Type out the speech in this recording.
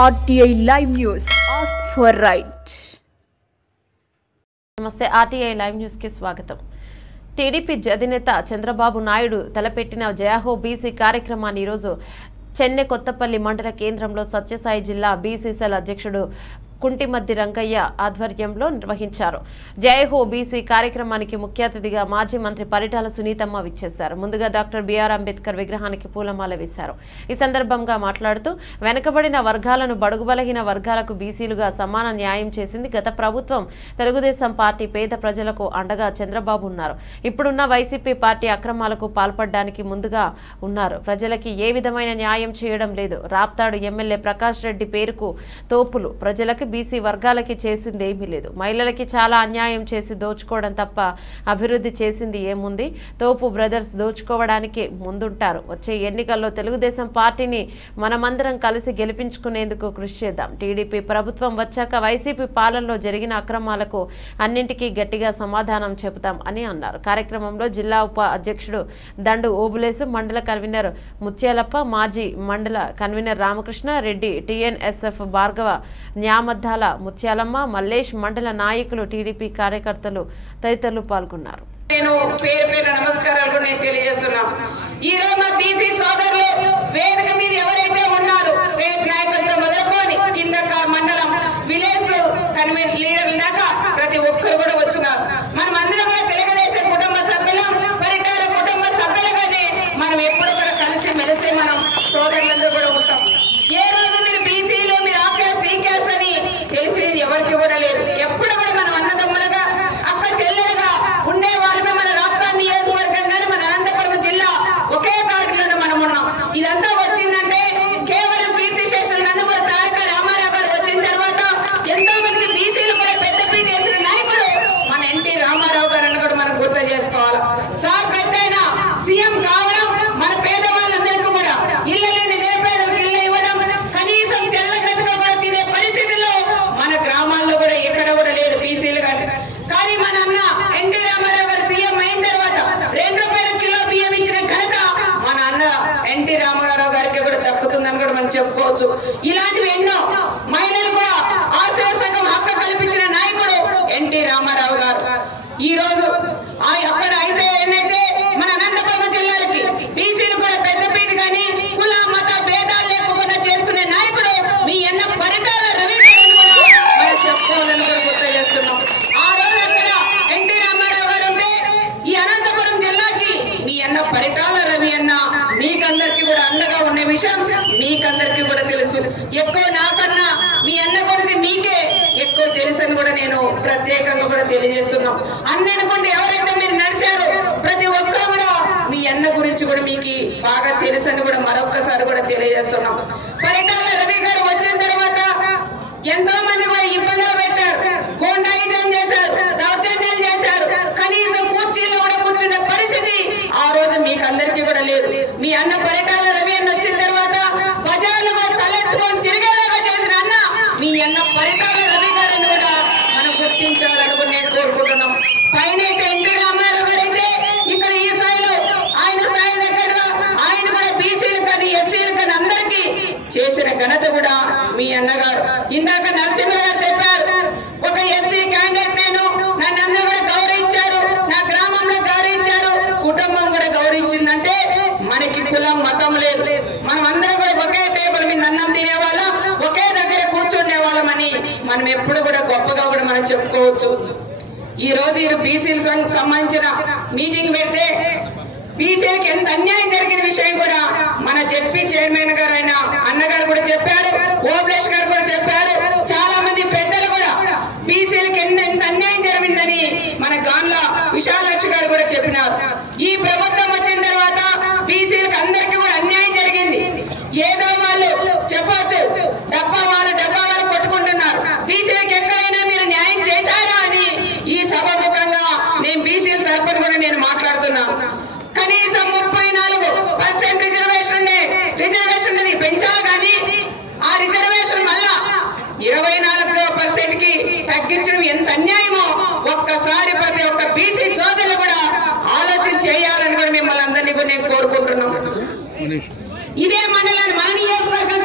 RTI Live News. Ask for right. నమస్తే RTI Live News కి స్వాగతం. టీడీపీ అధినేత చంద్రబాబు నాయుడు తలపెట్టిన జయహో బీసీ కార్యక్రమాన్ని ఈరోజు చెన్నై కొత్తపల్లి మండల కేంద్రంలో సత్యసాయి జిల్లా బీసీసీఎల్ అధ్యక్షుడు కుంటిమద్ది రంగయ్య ఆధ్వర్యంలో నిర్వహించారు. జయహో బీసీ కార్యక్రమానికి ముఖ్య అతిథిగా మాజీ మంత్రి పరిటాల సునీతమ్మ విచ్చేశారు. ముందుగా డాక్టర్ బిఆర్ అంబేద్కర్ విగ్రహానికి పూలమాల వేశారు. ఈ సందర్భంగా మాట్లాడుతూ వెనుకబడిన వర్గాలను బడుగు బలహీన వర్గాలకు బీసీలుగా సమాన న్యాయం చేసింది గత ప్రభుత్వం. తెలుగుదేశం పార్టీ పేద ప్రజలకు అండగా చంద్రబాబు ఉన్నారు. ఇప్పుడున్న వైసీపీ పార్టీ అక్రమాలకు పాల్పడడానికి ముందుగా ఉన్నారు. ప్రజలకి ఏ విధమైన న్యాయం చేయడం లేదు. రాప్తాడు ఎమ్మెల్యే ప్రకాష్ రెడ్డి పేరుకు తోపులు. ప్రజలకు బీసీ వర్గాలకి చేసింది ఏమీ లేదు. మహిళలకి చాలా అన్యాయం చేసి దోచుకోవడం తప్ప అభివృద్ధి చేసింది ఏముంది? తోపు బ్రదర్స్ దోచుకోవడానికి ముందుంటారు. వచ్చే ఎన్నికల్లో తెలుగుదేశం పార్టీని మనమందరం కలిసి గెలిపించుకునేందుకు కృషి చేద్దాం. టీడీపీ ప్రభుత్వం వచ్చాక వైసీపీ పాలనలో జరిగిన అక్రమాలకు అన్నింటికీ గట్టిగా సమాధానం చెబుతాం అని అన్నారు. కార్యక్రమంలో జిల్లా ఉప అధ్యక్షుడు దండు ఓబులేసు, మండల కన్వీనర్ ముత్యాలప్ప, మాజీ మండల కన్వీనర్ రామకృష్ణ రెడ్డి, టీఎన్ఎస్ఎఫ్ భార్గవ, న్యామద్దాల ముత్యాలమ్మ, మల్లేష్, మండల నాయకులు, టీడీపీ కార్యకర్తలు తదితరులు పాల్గొన్నారు. నేను పేరు పేరు నమస్కారాలు నేను తెలియజేస్తున్నా. ఈ రోజు మా బీసీ సోదరులు వేదిక మీద ఎవరైతే ఉన్నారు, స్టేట్ నాయకులతో మొదలుకొని కింద మండలం విలేజ్ కన్వీనర్ లీడర్ల దాకా ప్రతి ఒక్కరు కూడా వచ్చినారు. మనం అందరం కూడా తెలుగుదేశం కుటుంబ సభ్యులు, పరిటాల కుటుంబ సభ్యులుగానే మనం ఎప్పుడు కూడా కలిసి మెలిసి మనం సోదరులందరూ కూడా ఉంటాం. ఏ రోజు మీరు బీసీలు, మీరు ఆ క్యాస్ట్ ఈ క్యాస్ట్ అని తెలిసేది ఎవరికి కూడా లేదు. ఎప్పుడు కూడా మనం అన్నదమ్ములుగా అక్క చెల్లెలుగా ఉండే వాళ్ళమే మన రాప్తాడు నియోజకవర్గం కానీ మన అనంతపురం జిల్లా ఒకే పార్టీలోనే మనం ఉన్నాం. ఇదంతా వచ్చిందంటే కేవలం కీర్తిశేషులు నందమూరి తారక రామారావు గారు వచ్చిన తర్వాత ఎంతో మంది బీసీలు కూడా పెద్దపీట వేసిన నాయకుడు మన ఎన్టీ రామారావు గారు అని కూడా మనం గుర్తు చేసుకోవాలి. సార్ పెద్దయిన సీఎం కావడం, మన పేదవాళ్ళందరికీ కూడా ఇళ్ళ లేని నిరుపేదలకు ఇల్లు ఇవ్వడం, కనీసం తెల్ల మెతుక కూడా తినే పరిస్థితుల్లో మన గ్రామాల్లో కూడా ఎక్కడ కూడా లేదు బీసీలు కానీ. కానీ మన అన్న ఎన్టీ రామారావు గారు సీఎం అయిన తర్వాత 2 రూపాయల కిలో బియ్యం ఇచ్చిన ఘనత మన అన్న ఎన్టీ రామారావు గారికి కూడా దక్కుతుందని కూడా మనం చెప్పుకోవచ్చు. ఇలాంటివి ఎన్నో మహిళలకు ఆర్థిక సంఘం హక్కు కల్పించిన నాయకుడు ఎన్టీ రామారావు గారు. ఈ రోజు అక్కడ అయితే ఏంటంటే మన అనంతపురం జిల్లాలకి బీసీలు కూడా పెద్దపీట కానీ కుల మత భేదాలు లేకుండా చేసుకునే నాయకుడు మీ అన్న పరిటాల రవి గారిని కూడా మనం చెప్పుకోవాలని కూడా గుర్తు చేస్తున్నాం. ఆ రోజు అక్కడ ఎన్టీ రామారావు గారు ఉంటే ఈ అనంతపురం జిల్లాకి మీ అన్న పరిటాల రవి అన్న మీకందరికి కూడా అండగా ఉన్న విషయం మీకందరికి కూడా తెలుసు. ఎక్కువ నాకన్నా మీ అన్న గురించి మీకే ఎక్కువ తెలుసు అని కూడా నేను ప్రత్యేకంగా కూడా తెలియజేస్తున్నాం. అన్న అనుకుంటే ఎవరైతే మీరు నడిచారో ప్రతి ఒక్కరు కూడా మీ అన్న గురించి కూడా మీకు బాగా తెలుసు అని కూడా మరొక్కసారి కూడా తెలియజేస్తున్నాం. పరిటాల రవి గారు వచ్చిన తర్వాత ఎంతో మంది కూడా ఇబ్బందులు పెట్టారు, గోండాయిజం చేశారు, దౌర్జన్యాలు చేశారు. కనీసం కుర్చీలో కూడా కూర్చునే పరిస్థితి ఆ రోజు మీకు అందరికీ కూడా లేదు. మీ అన్న పరిటాల రవి అన్న వచ్చిన తర్వాత బజార్లు తలెత్తుకొని తిరిగేలాగా చేసిన అన్న మీ అన్న పరిటాల రవి గారిని కూడా మనం గుర్తించాలని కూడా నేను కోరుకుంటున్నాం. పైన ఎన్టీ రామారావు గారు అయితే ఇక్కడ ఈ స్థాయిలో ఆయన స్థాయి దగ్గరగా ఆయన కూడా బీసీలు కానీ ఎస్సీలు కానీ అందరికీ చేసిన ఘనత కూడా మీ అన్నగారు. ఇందాక నరసింహ గారు చెప్పారు, ఒక ఎస్సీ క్యాండిడేట్ నేను, నన్ను అందరూ కూడా గౌరవించారు, నా గ్రామంలో గౌరవించారు, కుటుంబం కూడా గౌరవించిందంటే మనకి కులం మతం లేదు. మనం అందరం కూడా ఒకే టేబుల్ మీద అన్నం తినేవాళ్ళం, ఒకే దగ్గర కూర్చునే వాళ్ళమని మనం ఎప్పుడు కూడా గొప్పగా కూడా మనం చెప్పుకోవచ్చు. ఈ రోజు ఈ బీసీలకు సంబంధించిన మీటింగ్ పెడితే బీసీలకు ఎంత అన్యాయం జరిగిన విషయం కూడా మన జెడ్పీ చైర్మన్ గారు అయిన అన్నగారు కూడా చెప్పారు, ఓబులేష్ గారు కూడా చెప్పారు, చాలా మంది పెద్దలు కూడా బీసీలకు ఎంత అన్యాయం జరిగిందని మన గాన్ల విశాలాక్షి గారు కూడా చెప్పినారు. ఈ ప్రభుత్వం వచ్చిన తర్వాత బీసీలకు అందరికీ కూడా అన్యాయం జరిగింది. ఏదో వాళ్ళు చెప్పవచ్చు, డబ్బా వాళ్ళు కొట్టుకుంటున్నారు. బీసీలకు ఎక్కడైనా మీరు న్యాయం చేశారా అని ఈ సభాముఖంగా నేను బీసీల తరపున కూడా నేను మాట్లాడుతున్నాను. కనీసం 34% రిజర్వేషన్ పెంచాలి కానీ ఆ రిజర్వేషన్ మళ్ళా 24% కి తగ్గించడం ఎంత అన్యాయమో ఒక్కసారి ప్రతి ఒక్క బీసీ సోదరులు కూడా ఆలోచన చేయాలని కూడా మిమ్మల్ని అందరినీ కూడా నేను కోరుకుంటున్నాం. ఇదే మండలాన్ని మన నియోజకవర్గం